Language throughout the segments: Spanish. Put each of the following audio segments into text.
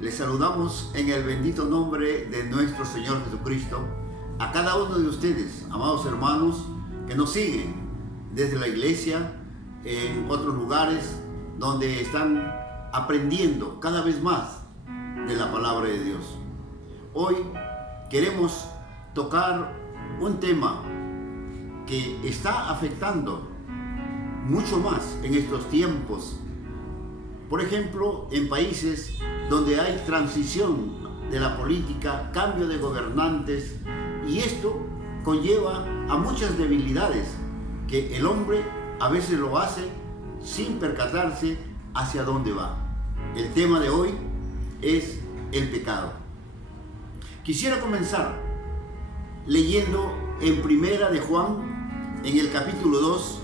Les saludamos en el bendito nombre de nuestro Señor Jesucristo a cada uno de ustedes, amados hermanos, que nos siguen desde la iglesia, en otros lugares donde están aprendiendo cada vez más de la palabra de Dios. Hoy queremos tocar un tema que está afectando mucho más en estos tiempos. Por ejemplo, en países donde hay transición de la política, cambio de gobernantes, y esto conlleva a muchas debilidades que el hombre a veces lo hace sin percatarse hacia dónde va. El tema de hoy es el pecado. Quisiera comenzar leyendo en Primera de Juan, en el capítulo 2,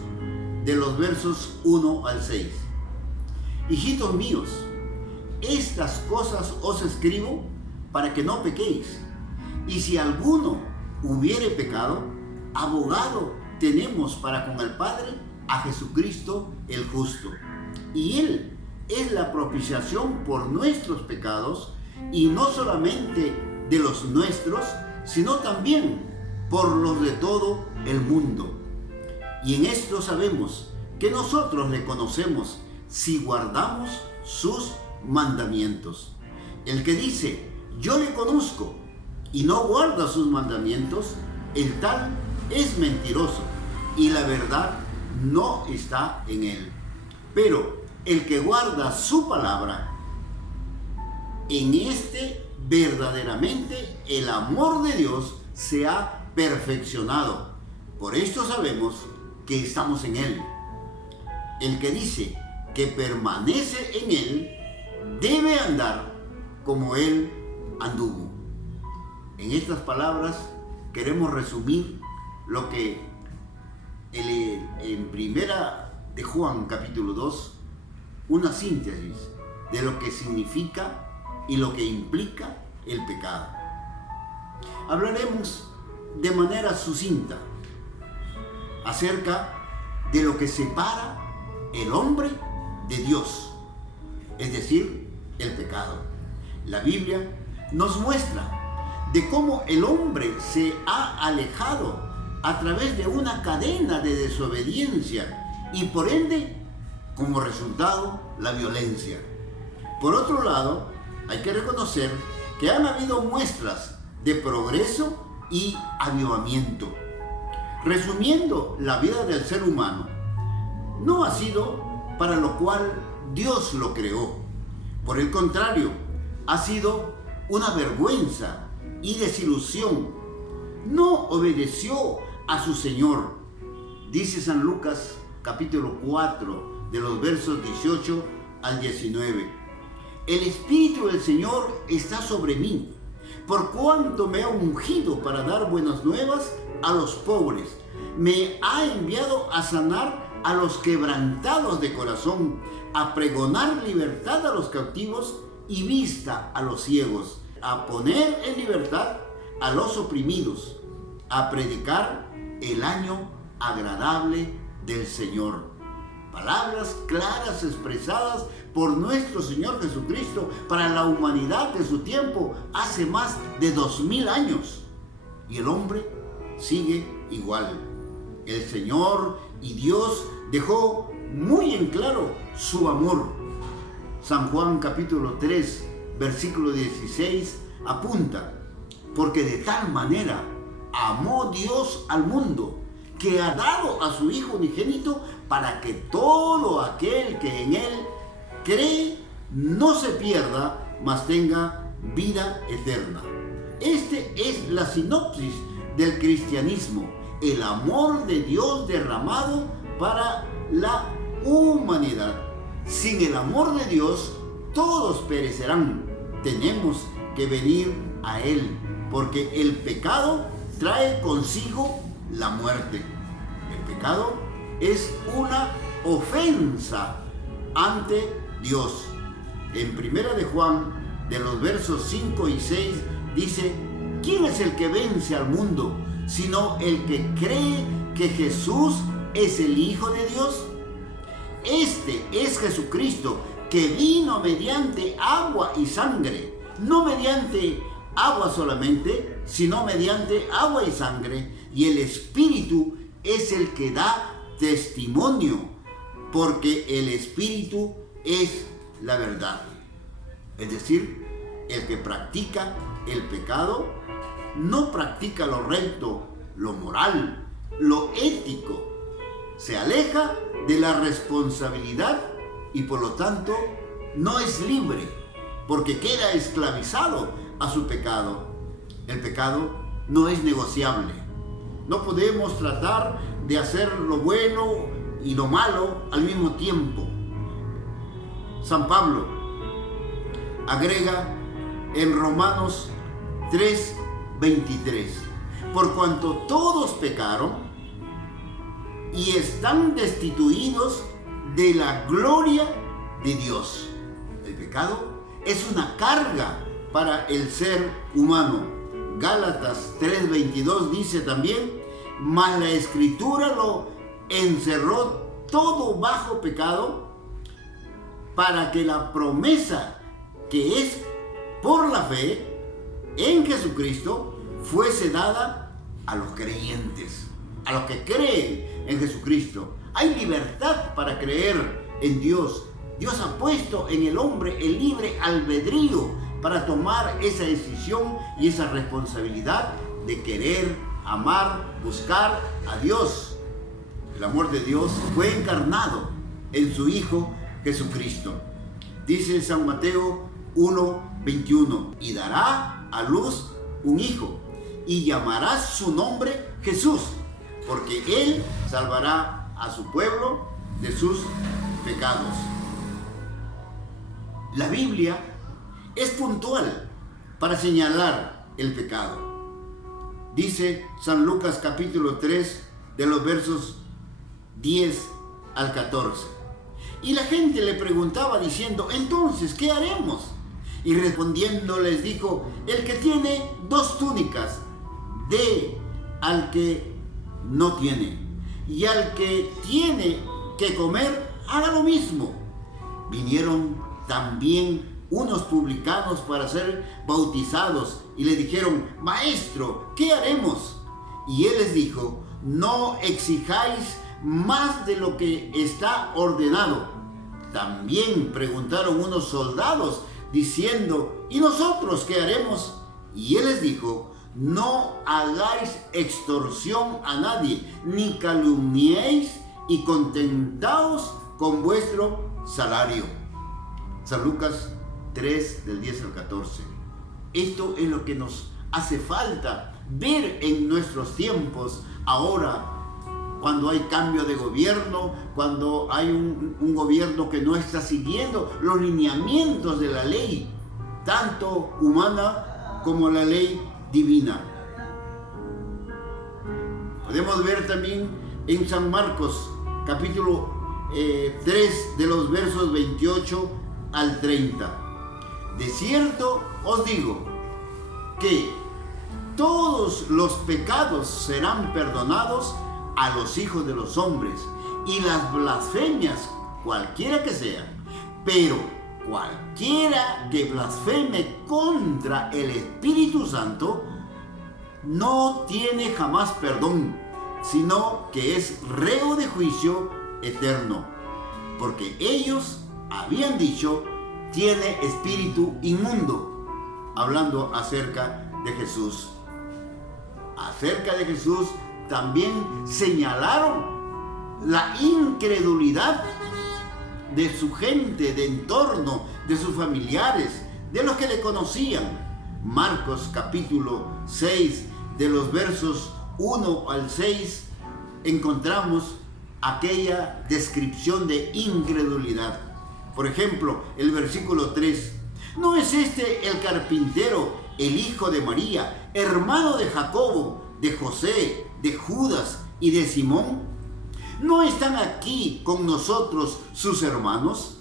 de los versos 1 al 6. Hijitos míos, estas cosas os escribo para que no pequéis. Y si alguno hubiere pecado, abogado tenemos para con el Padre a Jesucristo el justo. Y Él es la propiciación por nuestros pecados, y no solamente de los nuestros, sino también por los de todo el mundo. Y en esto sabemos que nosotros le conocemos si guardamos sus mandamientos. El que dice, yo le conozco, y no guarda sus mandamientos, el tal es mentiroso, y la verdad no está en él. Pero el que guarda su palabra, en este verdaderamente el amor de Dios se ha perfeccionado. Por esto sabemos que estamos en él. El que dice que permanece en él debe andar como él anduvo. En estas palabras queremos resumir lo que en Primera de Juan capítulo 2, una síntesis de lo que significa y lo que implica el pecado. Hablaremos de manera sucinta acerca de lo que separa el hombre de Dios, es decir, el pecado. La Biblia nos muestra de cómo el hombre se ha alejado a través de una cadena de desobediencia y por ende, como resultado, la violencia. Por otro lado, hay que reconocer que han habido muestras de progreso y avivamiento. Resumiendo, la vida del ser humano no ha sido para lo cual Dios lo creó. Por el contrario, ha sido una vergüenza y desilusión. No obedeció a su Señor. Dice San Lucas capítulo 4 de los versos 18 al 19. El Espíritu del Señor está sobre mí, por cuanto me ha ungido para dar buenas nuevas a los pobres. Me ha enviado a sanar a los quebrantados de corazón, a pregonar libertad a los cautivos y vista a los ciegos, a poner en libertad a los oprimidos, a predicar el año agradable del Señor. Palabras claras expresadas por nuestro Señor Jesucristo para la humanidad de su tiempo hace más de 2000 años. Y el hombre sigue igual. El Señor y Dios dejó muy en claro su amor. San Juan capítulo 3, versículo 16 apunta, porque de tal manera amó Dios al mundo, que ha dado a su Hijo unigénito para que todo aquel que en Él cree no se pierda, mas tenga vida eterna. Este es la sinopsis del cristianismo, el amor de Dios derramado para la humanidad. Sin el amor de Dios, todos perecerán. Tenemos que venir a Él, porque el pecado trae consigo la muerte. El pecado es una ofensa ante Dios. En Primera de Juan, de los versos 5 y 6, dice, ¿quién es el que vence al mundo, sino el que cree que Jesús es el Hijo de Dios? Este es Jesucristo, que vino mediante agua y sangre, no mediante agua solamente, sino mediante agua y sangre, y el Espíritu es el que da testimonio, porque el Espíritu es la verdad. Es decir, el que practica el pecado no practica lo recto, lo moral, lo ético. Se aleja de la responsabilidad y por lo tanto no es libre, porque queda esclavizado a su pecado. El pecado no es negociable. No podemos tratar de hacer lo bueno y lo malo al mismo tiempo. San Pablo agrega en Romanos 3:23, por cuanto todos pecaron y están destituidos de la gloria de Dios. El pecado es una carga para el ser humano. Gálatas 3:22 dice también, mas la Escritura lo encerró todo bajo pecado, para que la promesa que es por la fe en Jesucristo fuese dada a los creyentes, a los que creen en Jesucristo. Hay libertad para creer en Dios. Dios ha puesto en el hombre el libre albedrío para tomar esa decisión y esa responsabilidad de querer, amar, buscar a Dios. El amor de Dios fue encarnado en su Hijo Jesucristo. Dice San Mateo 1:21, y dará a luz un hijo, y llamará su nombre Jesús, porque él salvará a su pueblo de sus pecados. La Biblia es puntual para señalar el pecado. Dice San Lucas capítulo 3, de los versos 10 al 14. Y la gente le preguntaba diciendo, entonces, ¿qué haremos? Y respondiendo les dijo, el que tiene 2 túnicas, dé al que no tiene, y al que tiene que comer, haga lo mismo. Vinieron también unos publicanos para ser bautizados y le dijeron, maestro, ¿qué haremos? Y él les dijo, no exijáis más de lo que está ordenado. También preguntaron unos soldados diciendo, ¿y nosotros qué haremos? Y él les dijo, no hagáis extorsión a nadie, ni calumniéis, y contentaos con vuestro salario. San Lucas 3, del 10 al 14. Esto es lo que nos hace falta ver en nuestros tiempos ahora, cuando hay cambio de gobierno, cuando hay un gobierno que no está siguiendo los lineamientos de la ley, tanto humana como la ley divina. Podemos ver también en San Marcos, capítulo 3, de los versos 28 al 30. De cierto os digo que todos los pecados serán perdonados a los hijos de los hombres, y las blasfemias, cualquiera que sean, pero cualquiera que blasfeme contra el Espíritu Santo no tiene jamás perdón, sino que es reo de juicio eterno, porque ellos habían dicho, tiene espíritu inmundo, hablando acerca de Jesús. Acerca de Jesús también señalaron la incredulidad de su gente, de entorno, de sus familiares, de los que le conocían. Marcos capítulo 6, de los versos 1 al 6, encontramos aquella descripción de incredulidad. Por ejemplo, el versículo 3, ¿no es este el carpintero, el hijo de María, hermano de Jacobo, de José, de Judas y de Simón? ¿No están aquí con nosotros sus hermanos?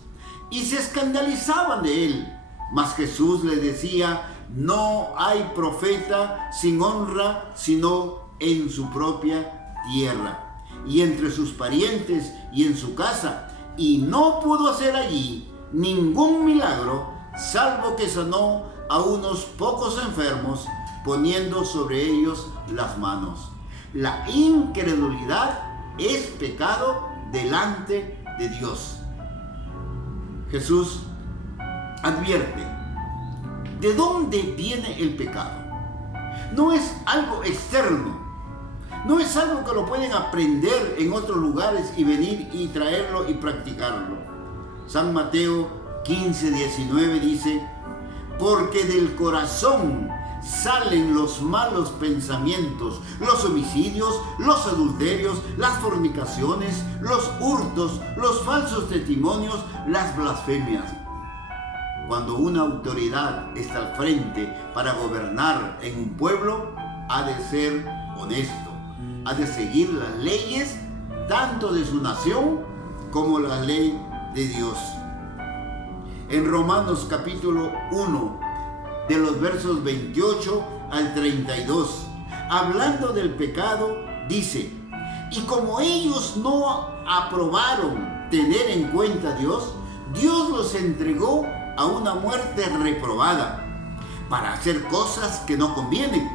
Y se escandalizaban de él. Mas Jesús les decía, no hay profeta sin honra sino en su propia tierra y entre sus parientes y en su casa. Y no pudo hacer allí ningún milagro, salvo que sanó a unos pocos enfermos, poniendo sobre ellos las manos. La incredulidad es pecado delante de Dios. Jesús advierte, ¿de dónde viene el pecado? No es algo externo, no es algo que lo pueden aprender en otros lugares y venir y traerlo y practicarlo. San Mateo 15:19 dice, porque del corazón salen los malos pensamientos, los homicidios, los adulterios, las fornicaciones, los hurtos, los falsos testimonios, las blasfemias. Cuando una autoridad está al frente para gobernar en un pueblo, ha de ser honesto, ha de seguir las leyes tanto de su nación como la ley de Dios. En Romanos capítulo 1, de los versos 28 al 32, hablando del pecado, dice, y como ellos no aprobaron tener en cuenta a Dios, Dios los entregó a una muerte reprobada para hacer cosas que no convienen,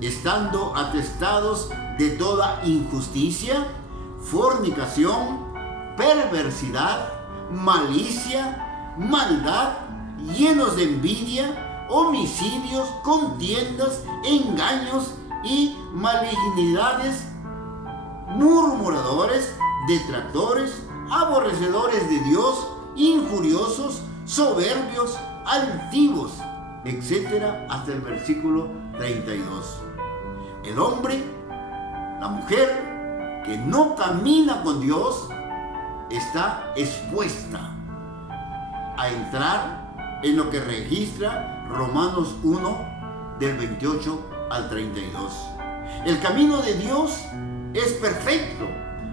estando atestados de toda injusticia, fornicación, perversidad, malicia, maldad, llenos de envidia, homicidios, contiendas, engaños y malignidades, murmuradores, detractores, aborrecedores de Dios, injuriosos, soberbios, altivos, etcétera, hasta el versículo 32. El hombre, la mujer que no camina con Dios está expuesta a entrar en lo que registra Romanos 1 del 28 al 32. El camino de Dios es perfecto,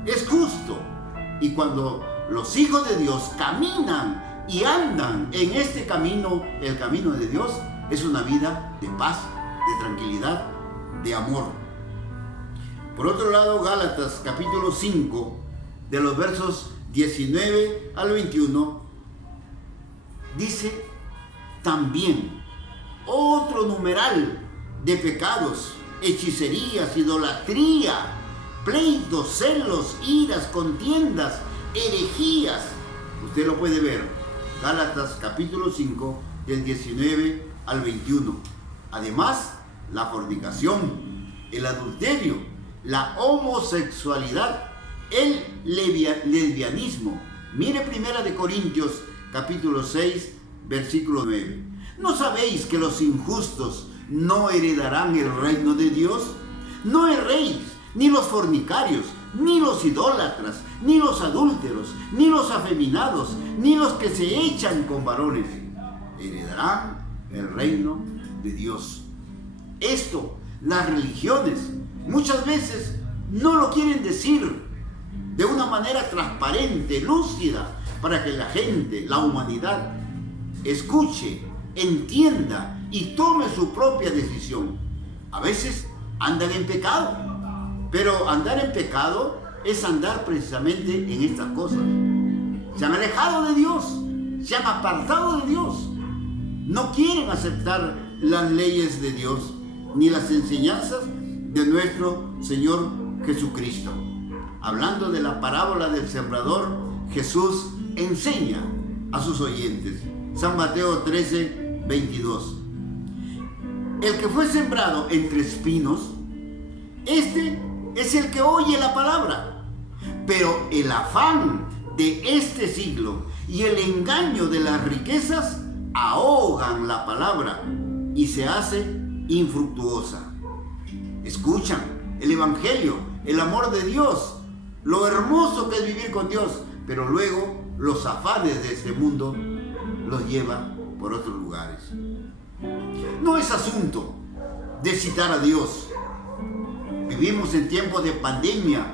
es justo, y cuando los hijos de Dios caminan y andan en este camino, el camino de Dios, es una vida de paz, de tranquilidad, de amor. Por otro lado, Gálatas capítulo 5, de los versos 19 al 21, dice también otro numeral de pecados, hechicerías, idolatría, pleitos, celos, iras, contiendas, herejías. Usted lo puede ver, Gálatas capítulo 5, del 19 al 21. Además, la fornicación, el adulterio, la homosexualidad, el lesbianismo. Mire 1 Corintios capítulo 6, versículo 9. ¿No sabéis que los injustos no heredarán el reino de Dios? No erréis, ni los fornicarios, ni los idólatras, ni los adúlteros, ni los afeminados, ni los que se echan con varones heredarán el reino de Dios. Esto, las religiones muchas veces no lo quieren decir de una manera transparente, lúcida, para que la gente, la humanidad, escuche, entienda y tome su propia decisión. A veces andan en pecado, pero andar en pecado es andar precisamente en estas cosas. Se han alejado de Dios, se han apartado de Dios. No quieren aceptar las leyes de Dios ni las enseñanzas de nuestro Señor Jesucristo. Hablando de la parábola del sembrador, Jesús enseña a sus oyentes. San Mateo 13, 22. El que fue sembrado entre espinos, este es el que oye la palabra, pero el afán de este siglo y el engaño de las riquezas ahogan la palabra y se hace infructuosa. Escuchan el evangelio, el amor de Dios, lo hermoso que es vivir con Dios, pero luego los afanes de este mundo los llevan por otros lugares. No es asunto de citar a Dios. Vivimos en tiempos de pandemia,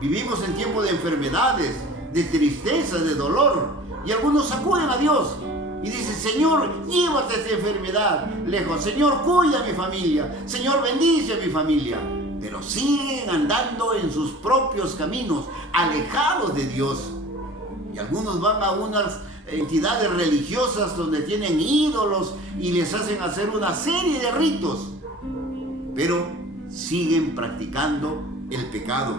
vivimos en tiempos de enfermedades, de tristeza, de dolor, y algunos acuden a Dios y dicen: Señor, llévate esta enfermedad lejos, Señor, cuida a mi familia, Señor, bendice a mi familia. Pero siguen andando en sus propios caminos, alejados de Dios. Y algunos van a unas entidades religiosas donde tienen ídolos y les hacen hacer una serie de ritos, pero siguen practicando el pecado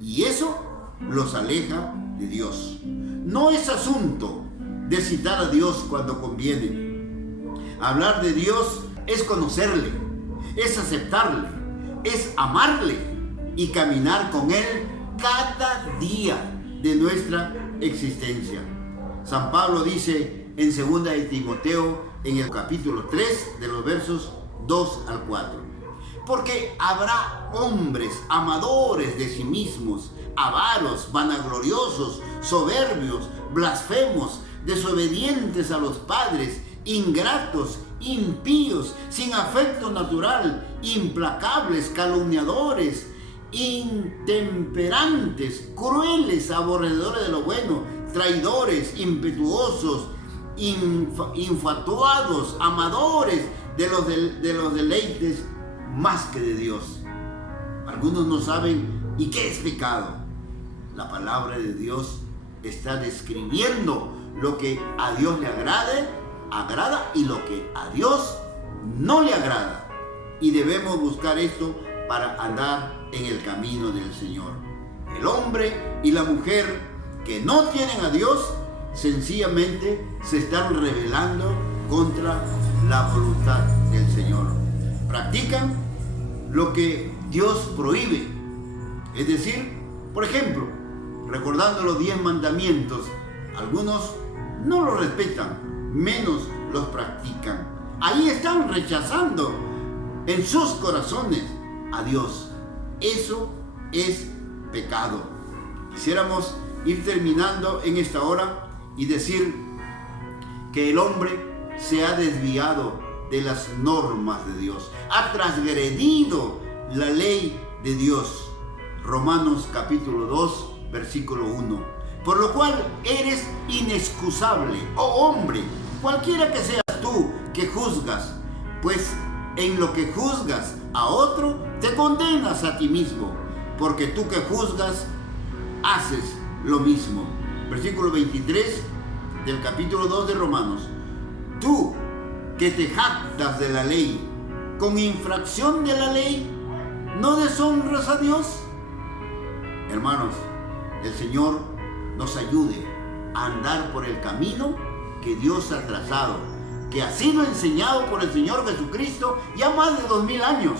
y eso los aleja de Dios. No es asunto de citar a Dios cuando conviene. Hablar de Dios es conocerle, es aceptarle, es amarle y caminar con Él cada día de nuestra existencia. San Pablo dice en 2 de Timoteo, en el capítulo 3, de los versos 2 al 4. Porque habrá hombres amadores de sí mismos, avaros, vanagloriosos, soberbios, blasfemos, desobedientes a los padres, ingratos, impíos, sin afecto natural, implacables, calumniadores, intemperantes, crueles, aborrecedores de lo bueno, traidores, impetuosos, infatuados, amadores de los deleites más que de Dios. Algunos no saben ¿y qué es pecado? La palabra de Dios está describiendo lo que a Dios le agrada y lo que a Dios no le agrada. Y debemos buscar esto para andar en el camino del Señor. El hombre y la mujer que no tienen a Dios sencillamente se están rebelando contra la voluntad del Señor. Practican lo que Dios prohíbe. Es decir, por ejemplo, recordando los 10 mandamientos, algunos no los respetan, menos los practican. Ahí están rechazando en sus corazones a Dios. Eso es pecado. Quisiéramos ir terminando en esta hora y decir que el hombre se ha desviado de las normas de Dios, ha transgredido la ley de Dios. Romanos capítulo 2, versículo 1. Por lo cual eres inexcusable, oh hombre, cualquiera que seas tú que juzgas, pues en lo que juzgas a otro, te condenas a ti mismo, porque tú que juzgas, haces lo mismo. Versículo 23 del capítulo 2 de Romanos. Tú que te jactas de la ley, con infracción de la ley, ¿no deshonras a Dios? Hermanos, el Señor nos ayude a andar por el camino que Dios ha trazado, que ha sido enseñado por el Señor Jesucristo ya más de 2000 años.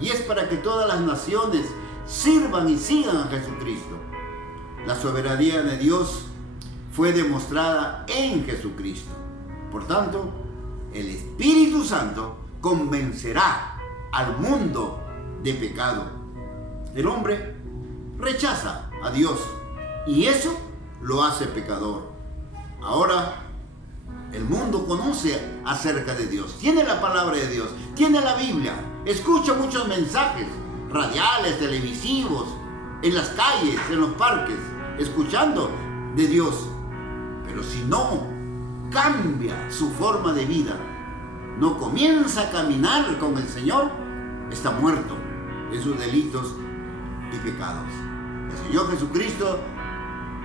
Y es para que todas las naciones sirvan y sigan a Jesucristo. La soberanía de Dios fue demostrada en Jesucristo. Por tanto, el Espíritu Santo convencerá al mundo de pecado. El hombre rechaza a Dios y eso lo hace pecador. Ahora, el mundo conoce acerca de Dios, tiene la palabra de Dios, tiene la Biblia, escucha muchos mensajes radiales, televisivos, en las calles, en los parques, escuchando de Dios. Pero si no cambia su forma de vida, no comienza a caminar con el Señor, está muerto en sus delitos y pecados. El Señor Jesucristo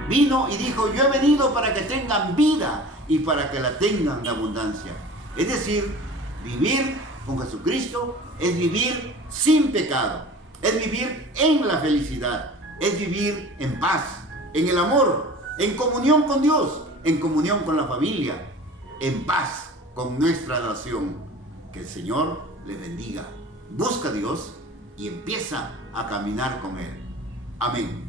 vino y dijo: yo he venido para que tengan vida y para que la tengan de abundancia. Es decir, vivir con Jesucristo es vivir sin pecado, es vivir en la felicidad, es vivir en paz, en el amor, en comunión con Dios, en comunión con la familia, en paz con nuestra nación. Que el Señor le bendiga. Busca a Dios y empieza a caminar con Él. Amén.